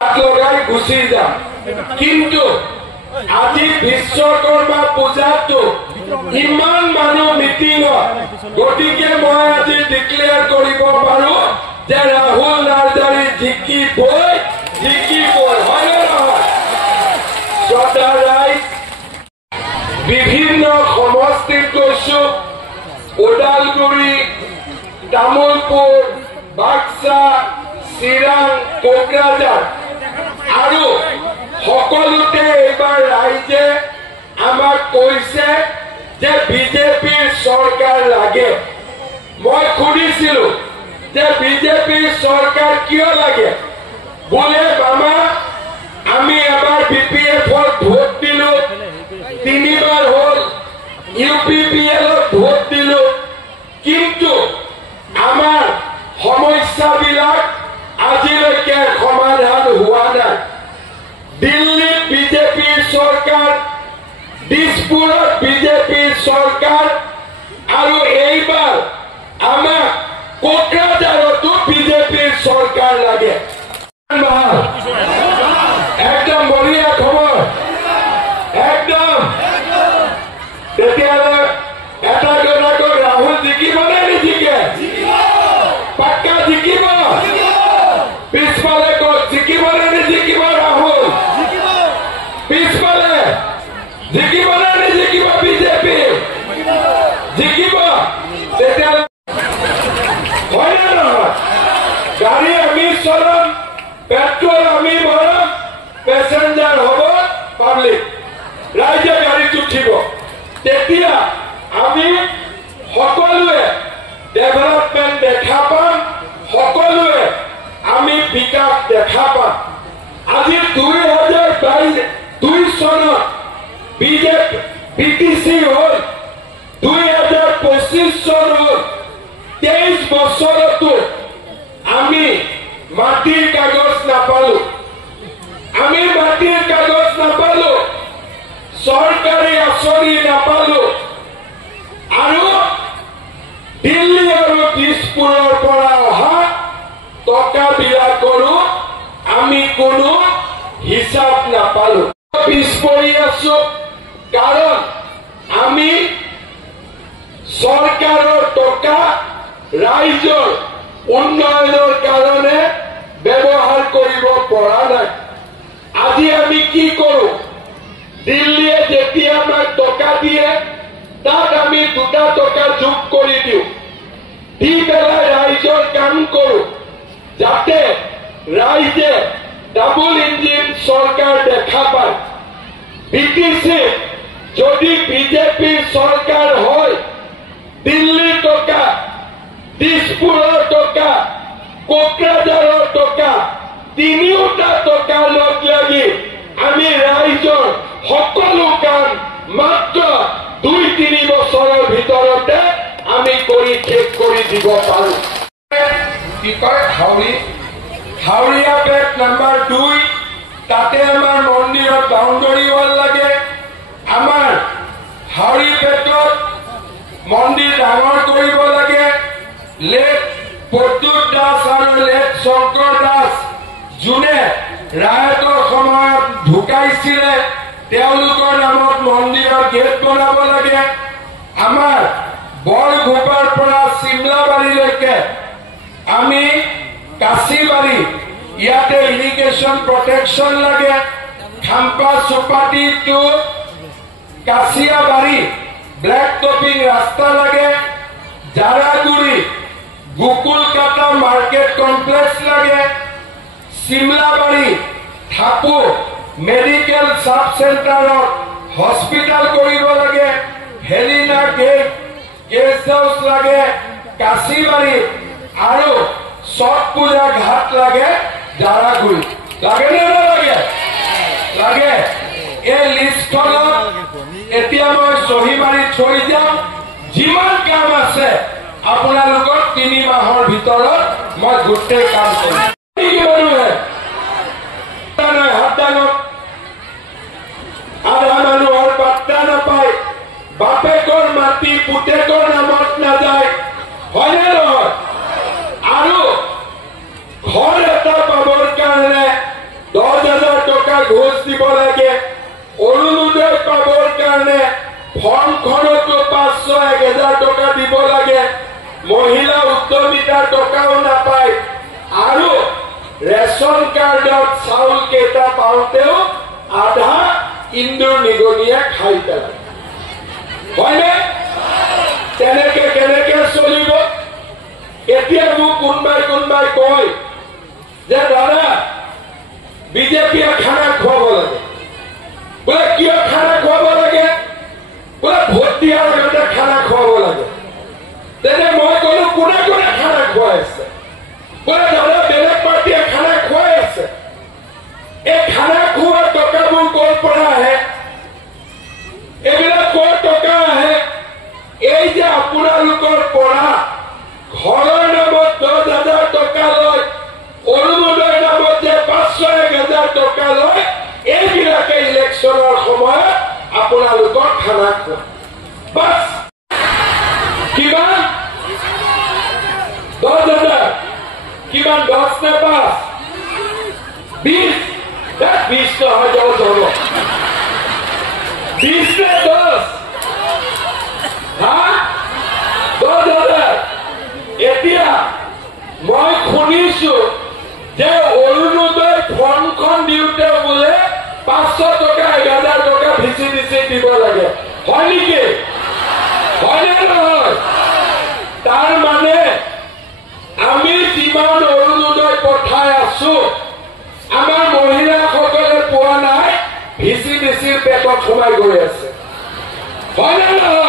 লগাই গুচি যাম। কিন্তু আজি বিশ্বকৰ্মা পূজাটো ইমান মানুহ মিটিঙত, গতিকে মই আজি ডিক্লেয়াৰ কৰিব পাৰো যে ৰাহুল নাৰ্জাৰী জিকিবই। হয়নে নহয়? শ্ৰদ্ধা ৰাইজ, বিভিন্ন সমষ্টিত গৈছো, ওদালগুৰি, তামুলপুৰ, বাক্সা, চিৰাং, কোকৰাঝাৰ আৰু সকলোতে এইবাৰ ৰাইজে আমাক কৈছে যে বিজেপিৰ চৰকাৰ লাগে। মই সুধিছিলো যে বিজেপিৰ চৰকাৰ কিয় লাগে? বোলে মামা, আমি এবাৰ BPF-ত ভোট দিলো, 3বাৰ হল, UPPL-ত ভোট দিলো, কিন্তু আমাৰ সমস্যাবিলাক আজিলৈকে সমাধান হোৱা নাই। দিল্লীত বিজেপিৰ চৰকাৰ, দিছপুৰত বিজেপিৰ চৰকাৰ, আৰু এইবাৰ আমাক কোকৰাঝাৰতো বিজেপিৰ চৰকাৰ লাগে। একদম বঢ়িয়া খবৰ, একদম। তেতিয়াহ'লে এটা কথা কওঁ, ৰাহুল জিকিব নে নিজিকে? পাক্কা জিকিব? পিছফালে কওক, জিকিব নে নিজিকিব ৰাহুল? পিছফালে জিকিব নে নিজিকিব? বিজেপি জিকিব। তেতিয়াহ'লে হয় নে নহয়? গাড়ী আমি চলাম, পেট্ৰল আমি ভৰাম, পেচেঞ্জাৰ হ'ব পাব্লিক, ৰাইজে গাড়ীত উঠিব। তেতিয়া আমি সকলোৱে ডেভেলপমেণ্ট দেখা পাম, সকলোৱে আমি বিকাশ দেখা পাম। আজি 2022 চনত BTC হ'ল, 2025 চন হ'ল, 23 বছৰতো আমি মাটিৰ কাগজ নাপালো। চৰকাৰী আঁচনি নাপালো, আৰু দিল্লী আৰু দিছপুৰৰ পৰা অহা টকাবিলাকৰো আমি কোনো হিচাপ নাপালো। পিছ পৰি আছো, কাৰণ আমি চৰকাৰৰ টকা ৰাইজৰ উন্নয়নৰ কাৰণে ব্যৱহাৰ কৰিব পৰা নাই। আজি আমি কি কৰো? দিল্লীয়ে যেতিয়া আমাক টকা দিয়ে, তাত আমি 2 টকা যোগ কৰি দিওঁ, দি পেলাই ৰাইজৰ কাম কৰো, যাতে ৰাইজে ডাবল ইঞ্জিন চৰকাৰ দেখা পায়। BTC যদি বিজেপিৰ চৰকাৰ হয়, দিল্লীৰ টকা, দিছপুৰৰ টকা, কোকৰাঝাৰৰ টকা, 3টা টকা লগ লাগি আমি ৰাইজৰ সকলো কাম মাত্ৰ 2-3 বছৰৰ ভিতৰতে আমি কৰি শেষ কৰি দিব পাৰো। কি কয়, হাওড়িয়া পেট নাম্বাৰ 2, তাতে আমাৰ মন্দিৰত বাউণ্ডাৰী ৱাল লাগে। আমাৰ হাওড়ি পেটত মন্দিৰ ডাঙৰ কৰিব লাগে। লেট প্ৰদ্যুৎ দাস আৰু লেট শংকৰ দাস, যোনে ৰায়তৰ সময়ত ঢুকাইছিলে, তেওঁলোকৰ নামত মন্দিৰৰ গেট বনাব লাগে। আমাৰ বৰঘোপাৰ পৰা চিমলাবাৰীলৈকে আমি কাশীবাৰী, ইয়াতে ইৰিগেশ্যন প্ৰটেকশ্যন লাগে। খাম্পা চুপাটি টু কাছিয়াবাৰী ব্লেক টপিং ৰাস্তা লাগে। জাৰাগুৰি গোকুলকাটা মাৰ্কেট কমপ্লেক্স লাগে। চিমলাবাৰী থাপু মেডিকেল সাব চেণ্টাৰত হস্পিটেল কৰিব লাগে। হেলিনা গেষ্ট হাউচ লাগে কাশীবাৰী, আৰু ছট পূজা ঘাট লাগে জাৰাগুৰি। লাগে নে নালাগে? লাগে। এই লিষ্টখনত এতিয়া মই চহী মাৰি থৈ যাম। যিমান কাম আছে আপোনালোকৰ 3 মাহৰ ভিতৰত মই গোটেই কাম কৰিম। আধা মানুহৰ পাত্তা নাপায়, বাপেকৰ মাটি পুতেকৰ নামত নাযায়, হয়নে নহয়? আৰু ঘৰ এটা পাবৰ কাৰণে ঘোষ দিব লাগে অৰুণোদয় পাবৰ কাৰণে ফৰ্মখনতো 500-1000 টকা দিব লাগে মহিলা উদ্যমিতাৰ টকাও নাপায় আৰু ৰেশন কাৰ্ডত চাউল কেইটা পাওঁতেও আধা ইন্দুৰ নিগনিয়ে খাই পেলায় হয়নে তেনেকে কেনেকে চলিব এতিয়া মোক কোনবাই কয় যে দাদা বিজেপিয়ে খানা খুৱাব লাগে বোলে কিয় খানা খুৱাব লাগে বোলে ভোট দিয়াৰ আগতে খানা খুৱাব লাগে তেনে মই কলো কোনে কোনে খানা খুৱাই আছে বোলে দাদা বেলেগ পাৰ্টীয়ে খানা খুৱাই আছে এই খানা খোৱাৰ টকাবোৰ ক'ৰ পৰা আহে এইবিলাক ক'ৰ টকা আহে এই যে আপোনালোকৰ পৰা ঘৰৰ নামত 10,000 টকা লয় অৰুণোদয়ৰ নামত যে 500-1000 টকা লয় এইবিলাকে ইলেকশ্যনৰ সময়ত আপোনালোকৰ খানা খোৱা বাছ কিমান 10,000 কিমান 10 নে 5 20 নহয় 10 হ'ব 20 নে 10 10,000 এতিয়া মই শুনিছো যে অৰুণোদয় ফৰ্মখন দিওঁতে বোলে 500 টকা 1000 টকা ভিচি দিব লাগে হয় নেকি হয়নে নহয় তাৰ মানে আমি যিমান অৰুণোদয় পঠাই আছো আমাৰ মহিলাসকলে পোৱা নাই ভিচি পেটত সোমাই গৈ আছে হয়নে নহয়